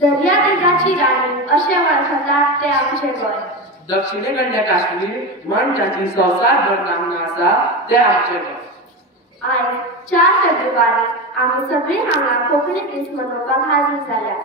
दर्या देगाची राणी अशें वळखता ते आमचे गोय। दक्षिणेकडल्या काश्मीर म्हण जाची संवसारभर नामना आसा ते आमचे गोय। आयज 4 फेब्रुवारी आमी सगळीं हांगा कोंकणी दीस मनोवपाक हाजीर जाल्या।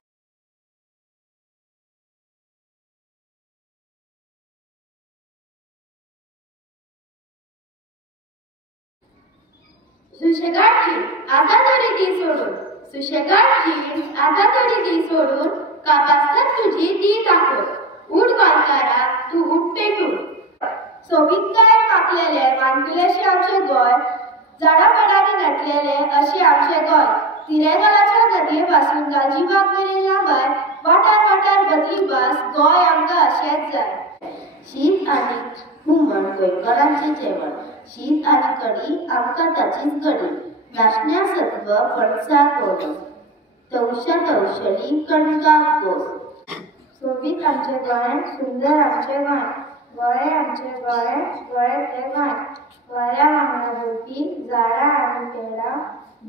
सुशेगाडची आता तरी ती सोडून, सुशेगाडची आता तरी ती सोडून, कापासतात तुझी ती दाखव। उठ गोंयकारा तू उठ पेटून। सोबीतकाय पाकलेले मानकुलेशे आमचे गोय, झाडां पडांनी नटलेले अशें आमचे गोय। तिरेगालाच्या नदये पासून गालजीबाग मेरेन लांबार वाठार वाठार बदली बास गोय आमकां अशेंच जाय। शीत आनी हुमण गोंयकारांचें जेवण, शीत आनी कडी आमकां ताचीच घडी। नाशण्या सत्व फणसार पोरस, तवश्या तवशली कणगाक गोस। सोबीत आमचे गोंय, सुंदर आमचे गोंय, गोंय आमचे गोंय, गोंय ते गोंय। वाऱ्या वांगडा भोंवपी झाडां आनी पेडां,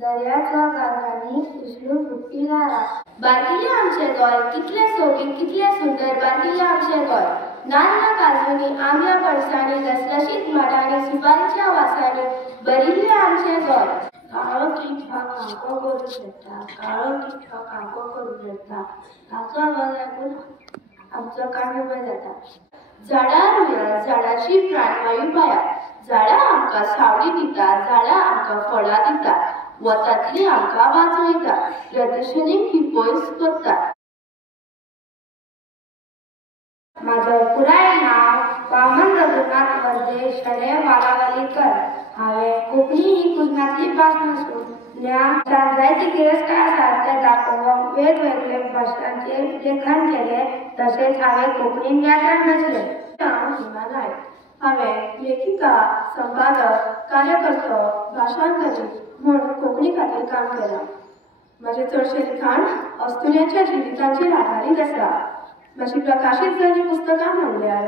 दर्याचो गांगांनी उजळून फुट्टी ल्हारां। बार्किले आमचे गोंय, कितले सोबीत कितले सुंदर बार्किले आमचे गोंय। नाल्ल काजूनी आंब्या पणसांनी लसलशीत माडांनी सुपारीच्या वासांनी भरिल्ले आमचे गोंय। काळो कीट हो कांको करून येता, काळो कीट हो कांको करून येता, ताचो आवाज आयकून आमचो कान उबो जाता। झाडां रुया झाडाची प्राणवायू पाया, झाडां आमकां सावळी दिता, झाडां आमकां फळां दिता, वतांतली आमकां वाचयता, प्रदूषणीक ही पयस करता। माझं पुराय नाव वामन रघुनाथ वर्दे शणे वालावलीकर। हांवें कोंकणी ही कुजनातली भास नसून जायती गिरेस्तां आसात ते दाखोवंक वेगवेगळे भाशांचेर लेखन केलें, तशेंच हांवें कोंकणीन व्याकरण रचलें। हांव हिमा नायक, हांवें लेखिका, संपादक, कार्यकर्तो, भाषांतरी म्हूण कोंकणी खातीर काम केलां। म्हजें चडशें लिखाण अस्तुलेच्या जिविताचेर आदारीत आसा। म्हजी प्रकाशीत जाल्लीं पुस्तकां म्हणल्यार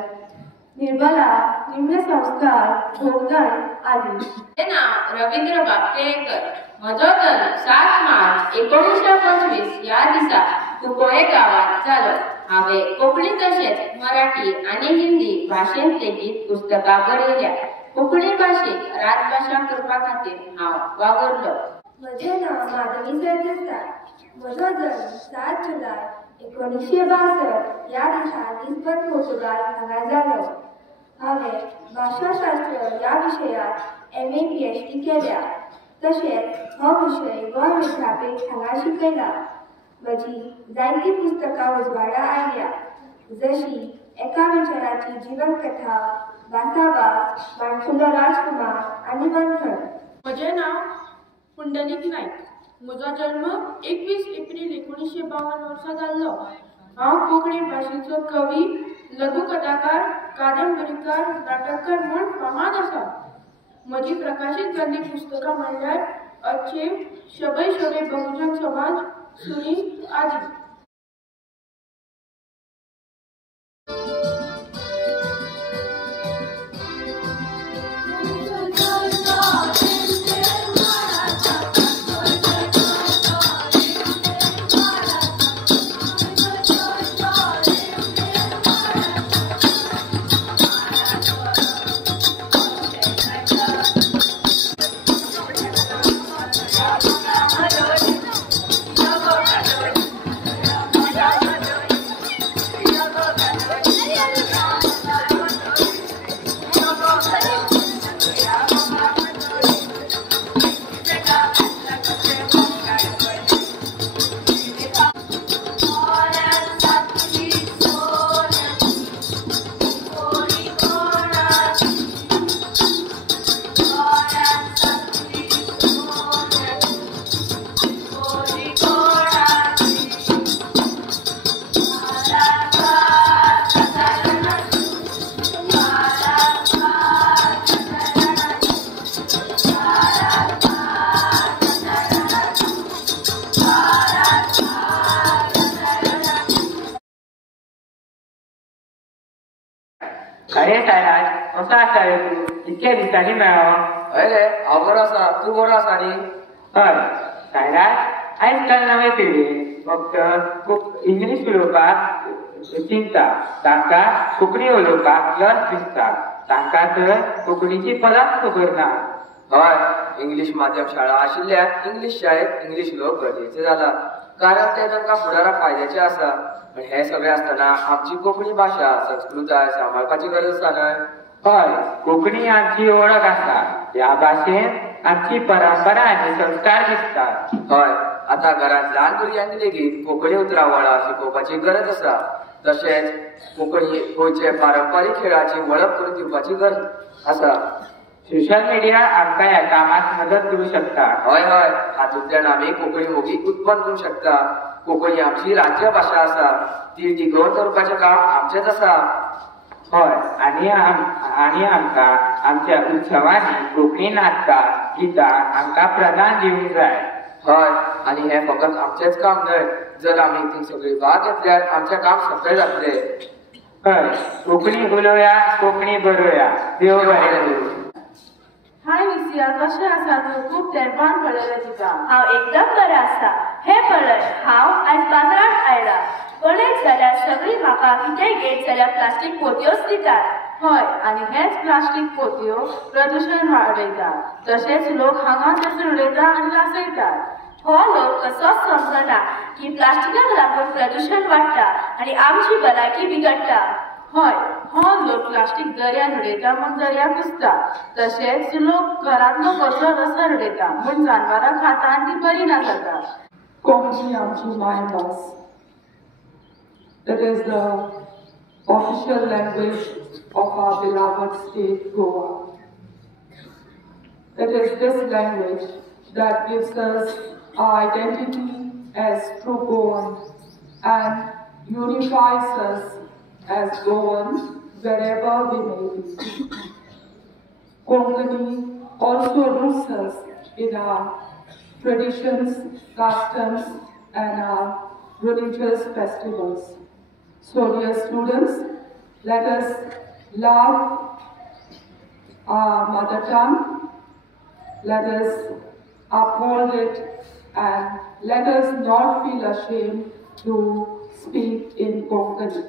निर्मला, निम्न संस्कार, भोगदन आदी। म्हजें नांव रवींद्र बापकेळेकर। म्हजो जल्म 7 मार्च 1925 ह्या दिसा कुंकोळे गांवांत जालो। हांवें कोंकणी तशेंच मराठी आनी हिंदी भाशेंत लेगीत पुस्तकां बरयल्या। कोंकणी भाशेक राजभाशा करपा खातीर हांव वावुरलो। म्हजें नांव माधवी सरदेसाय। म्हजो जल्म 7 जुलय 1962 ह्या दिसा लिस्बन पोर्तुगाल हांगा जालो। हांवें भाषाशास्त्र ह्या विशयांत MA PhD केल्या, तशेंच हो विशय गोंय विद्यापीठ हांगा शिकयला। म्हजी जायतीं पुस्तकां उजवाडा आयल्या, जशी एका विचाराची जीवनकथा, भासाभास, माणकुलो राजकुमार आनी मंथन। म्हजें नांव पुंडलीक नायक। म्हजो जल्म 21 एप्रिल 1952 वर्सा जाल्लो। हांव कोंकणी भाशेचो कवी, लघुकथाकार, कादंबरीकार, नाटककार म्हूण फामाद आसा। म्हजी प्रकाशीत जाल्लीं पुस्तकां म्हणल्यार अच्छे, शबै शबै बहुजन समाज, सुनी आदी। अरे सायराज, कसो आसा रे तूं? इतक्या दिसांनी मेळ्ळो। हय रे, हांव बरो आसा, तूं बरो आसा न्ही? हय सायराज, आयज काल नवे पिळगेक फक्त इंग्लिश उलोवपाक चिंता, तांकां कोंकणी उलोवपाक लज दिसता, तांकां तर कोंकणीची पदांच खबर ना. हय, इंग्लिश माध्यम शाळा आशिल्ल्यान इंग्लिश शाळेत इंग्लिश उलोवप गरजेचें जाला, कारण तें तांकां फुडाराक फायद्याचें आसा. पण हें सगळें आसतना आमची कोंकणी भाशा संस्कृताय सांबाळपाची गरज आसा न्हय. हय, कोंकणी आमची ओळख आसा. ह्या भाशेन आमची परंपरा आनी संस्कार दिसतात. हय, आतां घरांत ल्हान भुरग्यांक लेगीत कोंकणी उतरावळा शिकोवपाची गरज आसा. तशेंच कोंकणी गोंयचे पारंपारीक खेळाची वळख करून दिवपाची गरज आसा. सोशल मीडिया आमकां ह्या कामात मदत करूं शकता. हय हय, हातूंतल्यान आमी कोंकणी मोगी उत्पन्न करूंक शकता. कोंकणी आमची राज्य भाशा आसा, ती टिकोवन दवरपाचें काम आमचेंच आसा. हय, आनी आमकां आमच्या उत्सवांनी कोंकणी नाटकां गितां आमकां प्रदान दिवंक जाय. हय, आनी हें फकत आमचेंच काम न्हय, जर आमी ती सगळी भाग घेतल्यार आमचें काम सोंपें जातलें. हय, कोंकणी उलोवया, कोंकणी बरोवया. देव बरें करूं. हाय विसिया, कशें आसा तूं? खूब तेंपान कळयलें तुका. हांव एकदम बरें आसा. हें पळय, हांव आयज बाजारांत आयलां. पळयत जाल्यार सगळीं म्हाका कितेंय घेत जाल्यार प्लास्टीक पोतयोच दितात. हय, आनी हेच प्लास्टीक पोतयो प्रदूषण वाडयतात. तशेंच लोक हांगा थंयसर उडयतात आनी लासयतात. हो लोक कसोच समजना की प्लास्टिकाक लागून प्रदूषण वाडटा आनी आमची भलायकी बिगडटा. हय, हो लोक प्लास्टीक दर्यान उडयता म्हूण दर्या कुसता. तशेंच लोक घरांतलो कचरो रस्त्यार उडयता म्हूण जानवरां खाता आनी ती बरी ना जाता. कोंकणी आमची मायभास. That is the official language of our beloved state Goa. It is this language that gives us our identity as true Goans and unifies us as Goans wherever we may be. Konkani also roots us in our traditions, customs, and our religious festivals. So, dear students, let us love our mother tongue, let us uphold it, and let us not feel ashamed to speak in Konkani.